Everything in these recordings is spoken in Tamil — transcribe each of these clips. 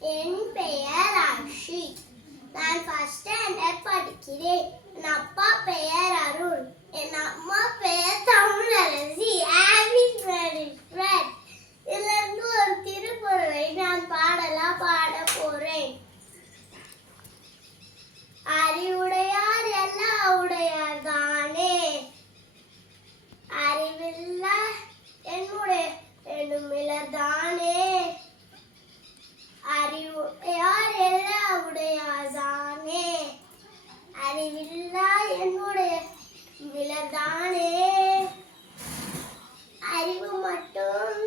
என் பெயர் அக்ஷி. நான் ஃபர்ஸ்ட் ஸ்டாண்டர்ட் படிக்கிறேன். என் அப்பா பெயர் அருண். என் அம்மா பெயர் தமிழரசி. இதுல இருந்து ஒரு திருக்குறளை நான் பாட போறேன். அறிவுடையார் எல்லா உடையார் தானே, அறிவில்லா என்னுடைய என்னுமிலர் தானே, அறிவுடையார் எல்லா உடையார் தானே, அறிவில்லா என்னுடைய மிலர் தானே. அறிவு மட்டும்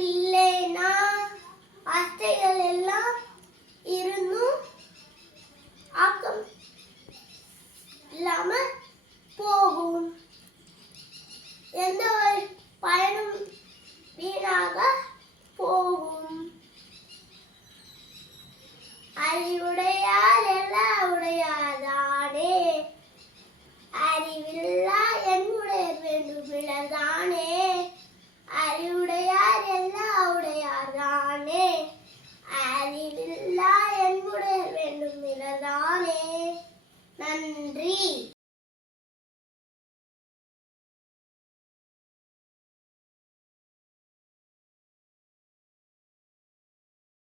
இல்லைனா வார்த்தைகள் எல்லாம் இருந்தும் ஆக்கம் இல்லாம போகும். எந்த ஒரு பயனும் வீணாக போகும். அறிவுடையார் எல்லா உடையார் தானே, அறிவில்லா என்னுடைய வேண்டுமிலர் தானே, அறிவுடையார் எல்லா உடையார் தானே, அறிவில்லா என்னுடைய வேண்டுமிலர் தானே. நன்றி.